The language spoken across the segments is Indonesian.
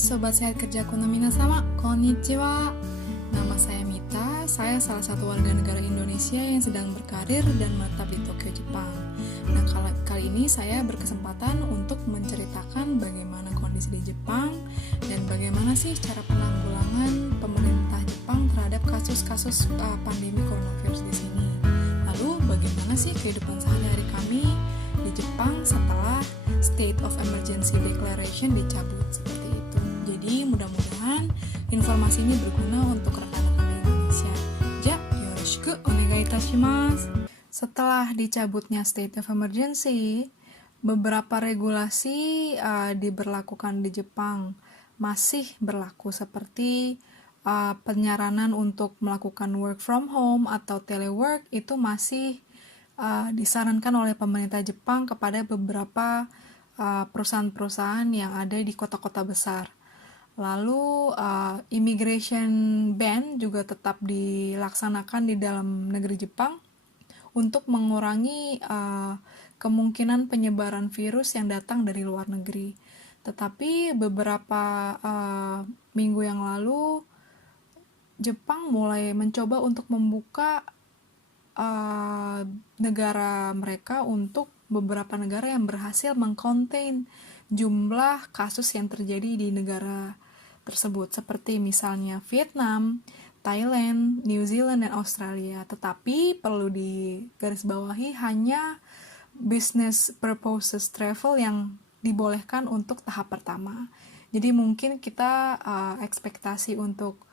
Sobat Sehat Kerjaku no minasama, konnichiwa. Nama saya Mita, saya salah satu warga negara Indonesia yang sedang berkarir dan menetap di Tokyo, Jepang. Nah, kali ini saya berkesempatan untuk menceritakan bagaimana kondisi di Jepang dan bagaimana sih cara penanggulangan pemerintah Jepang terhadap kasus-kasus pandemi coronavirus di sini. Lalu, bagaimana sih kehidupan sehari-hari kami di Jepang setelah State of Emergency Declaration dicabut seperti itu. Jadi mudah-mudahan informasi ini berguna untuk rekan-rekan Indonesia. Ja, yoroshiku onegai itashimasu. Setelah dicabutnya State of Emergency, beberapa regulasi diberlakukan di Jepang masih berlaku seperti penyaranan untuk melakukan work from home atau telework itu masih disarankan oleh pemerintah Jepang kepada beberapa perusahaan-perusahaan yang ada di kota-kota besar. Lalu immigration ban juga tetap dilaksanakan di dalam negeri Jepang untuk mengurangi kemungkinan penyebaran virus yang datang dari luar negeri. Tetapi beberapa minggu yang lalu Jepang mulai mencoba untuk membuka negara mereka untuk beberapa negara yang berhasil mengcontain jumlah kasus yang terjadi di negara tersebut, seperti misalnya Vietnam, Thailand, New Zealand, dan Australia. Tetapi perlu digarisbawahi hanya business purposes travel yang dibolehkan untuk tahap pertama. Jadi mungkin kita ekspektasi untuk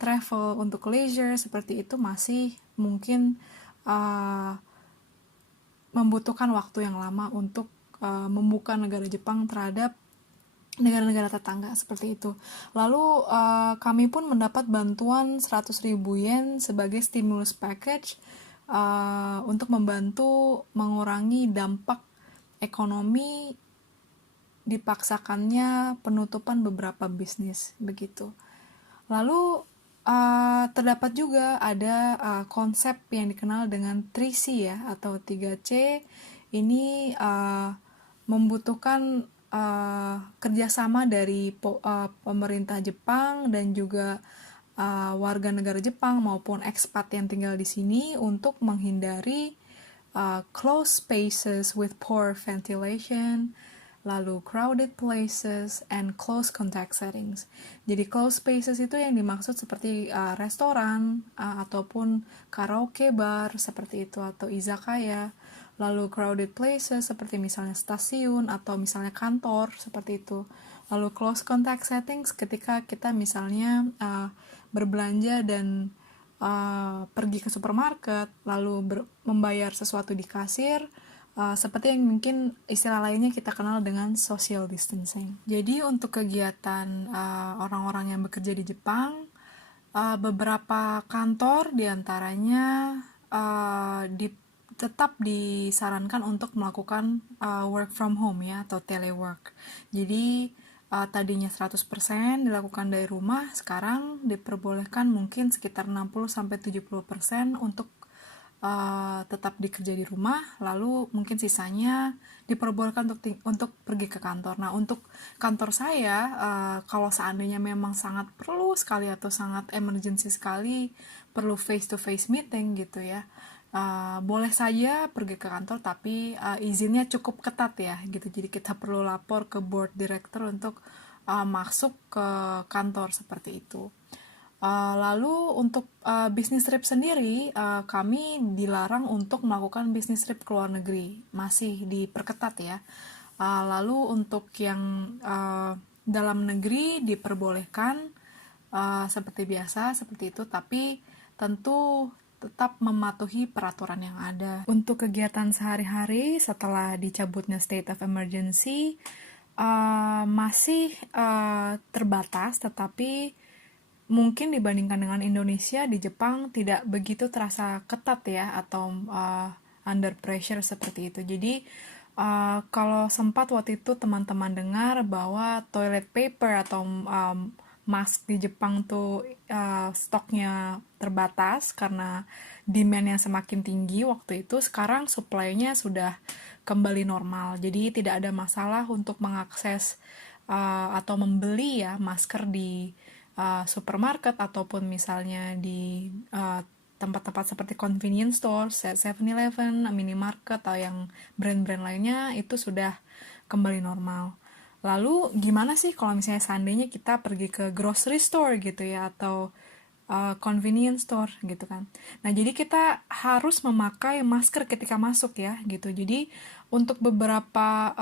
travel untuk leisure seperti itu masih mungkin membutuhkan waktu yang lama untuk membuka negara Jepang terhadap negara-negara tetangga seperti itu. Lalu kami pun mendapat bantuan 100.000 yen sebagai stimulus package untuk membantu mengurangi dampak ekonomi dipaksakannya penutupan beberapa bisnis begitu. Lalu terdapat juga ada konsep yang dikenal dengan 3C ya atau 3C. Ini membutuhkan kerjasama dari pemerintah Jepang dan juga warga negara Jepang maupun ekspat yang tinggal di sini untuk menghindari closed spaces with poor ventilation, lalu crowded places, and close contact settings. Jadi closed spaces itu yang dimaksud seperti restoran ataupun karaoke bar seperti itu atau izakaya. Lalu crowded places seperti misalnya stasiun atau misalnya kantor seperti itu. Lalu close contact settings ketika kita misalnya berbelanja dan pergi ke supermarket lalu membayar sesuatu di kasir. Seperti yang mungkin istilah lainnya kita kenal dengan social distancing. Jadi untuk kegiatan orang-orang yang bekerja di Jepang, beberapa kantor diantaranya tetap disarankan untuk melakukan work from home ya atau telework. Jadi tadinya 100% dilakukan dari rumah, sekarang diperbolehkan mungkin sekitar 60-70% untuk tetap dikerja di rumah, lalu mungkin sisanya diperbolehkan untuk pergi ke kantor. Nah, untuk kantor saya, kalau seandainya memang sangat perlu sekali atau sangat emergency sekali, perlu face-to-face meeting gitu ya, boleh saja pergi ke kantor, tapi izinnya cukup ketat ya, gitu. Jadi kita perlu lapor ke board director untuk masuk ke kantor seperti itu. Lalu untuk bisnis trip sendiri, kami dilarang untuk melakukan bisnis trip ke luar negeri, masih diperketat ya. Lalu untuk yang dalam negeri diperbolehkan seperti biasa, seperti itu, tapi tentu tetap mematuhi peraturan yang ada. Untuk kegiatan sehari-hari setelah dicabutnya state of emergency, masih terbatas, tetapi mungkin dibandingkan dengan Indonesia, di Jepang tidak begitu terasa ketat ya atau under pressure seperti itu. Jadi kalau sempat waktu itu teman-teman dengar bahwa toilet paper atau mask di Jepang tuh stoknya terbatas karena demand yang semakin tinggi waktu itu, sekarang supply-nya sudah kembali normal. Jadi tidak ada masalah untuk mengakses atau membeli ya masker di supermarket ataupun misalnya di tempat-tempat seperti convenience store, 7-Eleven, minimarket atau yang brand-brand lainnya itu sudah kembali normal. Lalu gimana sih kalau misalnya seandainya kita pergi ke grocery store gitu ya atau convenience store gitu kan. Nah, jadi kita harus memakai masker ketika masuk ya gitu. Jadi untuk beberapa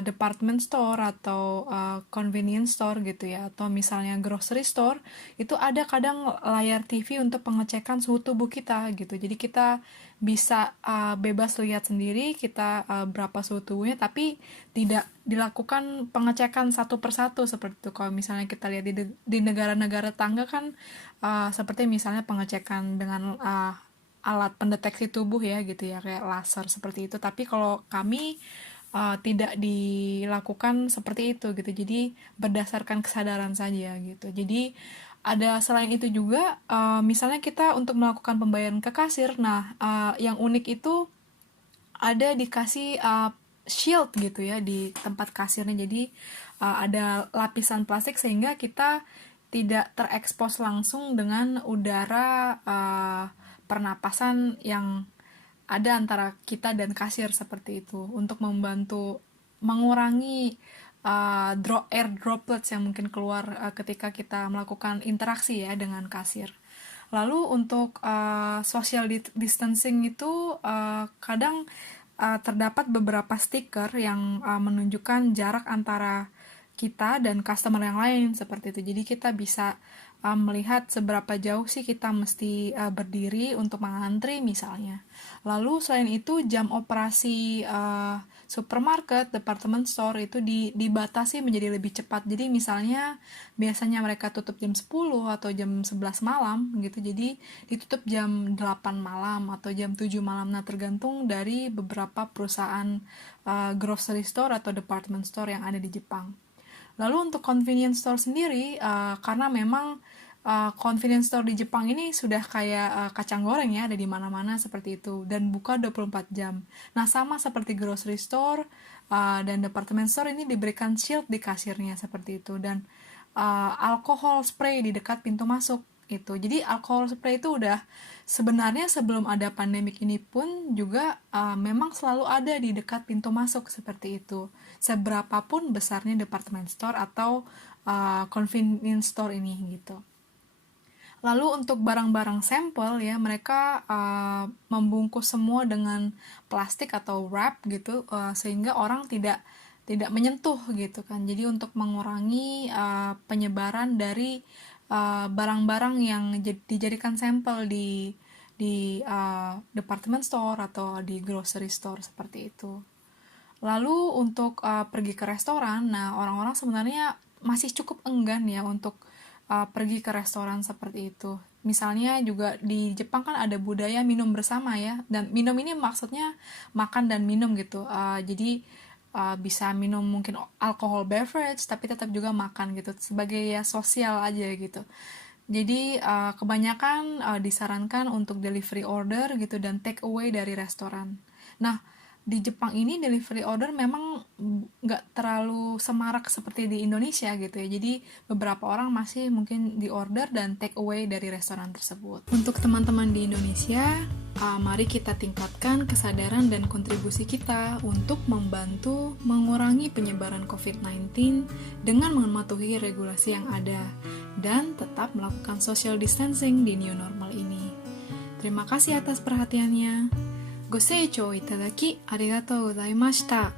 department store atau convenience store gitu ya atau misalnya grocery store itu ada kadang layar TV untuk pengecekan suhu tubuh kita gitu. Jadi kita bisa bebas lihat sendiri kita berapa suhu tubuhnya tapi tidak dilakukan pengecekan satu persatu seperti itu. Kalau misalnya kita lihat di negara-negara tangga kan seperti misalnya pengecekan dengan alat pendeteksi tubuh ya gitu ya kayak laser seperti itu. Tapi kalau kami tidak dilakukan seperti itu gitu. Jadi berdasarkan kesadaran saja gitu. Jadi ada selain itu juga misalnya kita untuk melakukan pembayaran ke kasir. Nah, yang unik itu ada dikasih shield gitu ya di tempat kasirnya. Jadi ada lapisan plastik sehingga kita tidak terekspos langsung dengan udara pernapasan yang ada antara kita dan kasir seperti itu untuk membantu mengurangi air droplets yang mungkin keluar ketika kita melakukan interaksi ya dengan kasir. Lalu untuk social distancing itu kadang terdapat beberapa stiker yang menunjukkan jarak antara kita dan customer yang lain seperti itu. Jadi kita bisa melihat seberapa jauh sih kita mesti berdiri untuk mengantri misalnya. Lalu selain itu jam operasi supermarket, department store itu dibatasi menjadi lebih cepat. Jadi misalnya biasanya mereka tutup jam 10 atau jam 11 malam gitu. Jadi ditutup jam 8 malam atau jam 7 malam. Nah, tergantung dari beberapa perusahaan grocery store atau department store yang ada di Jepang. Lalu untuk convenience store sendiri, karena memang convenience store di Jepang ini sudah kayak kacang goreng ya, ada di mana-mana seperti itu, dan buka 24 jam. Nah, sama seperti grocery store dan department store ini diberikan shield di kasirnya seperti itu, dan alkohol spray di dekat pintu masuk itu. Jadi alkohol spray itu udah sebenarnya sebelum ada pandemik ini pun juga memang selalu ada di dekat pintu masuk seperti itu. Seberapapun besarnya department store atau convenience store ini gitu. Lalu untuk barang-barang sampel ya mereka membungkus semua dengan plastik atau wrap gitu sehingga orang tidak menyentuh gitu kan. Jadi untuk mengurangi penyebaran dari barang-barang yang dijadikan sampel di department store atau di grocery store seperti itu. Lalu untuk pergi ke restoran, nah orang-orang sebenarnya masih cukup enggan ya untuk pergi ke restoran seperti itu. Misalnya juga di Jepang kan ada budaya minum bersama ya, dan minum ini maksudnya makan dan minum gitu. Jadi bisa minum mungkin alcohol beverage tapi tetap juga makan gitu sebagai ya sosial aja gitu. Jadi kebanyakan disarankan untuk delivery order gitu dan take away dari restoran. Nah, di Jepang ini delivery order memang nggak terlalu semarak seperti di Indonesia gitu ya. Jadi beberapa orang masih mungkin di order dan take away dari restoran tersebut. Untuk teman-teman di Indonesia, mari kita tingkatkan kesadaran dan kontribusi kita untuk membantu mengurangi penyebaran COVID-19 dengan mematuhi regulasi yang ada dan tetap melakukan social distancing di new normal ini. Terima kasih atas perhatiannya. ご清聴いただきありがとうございました。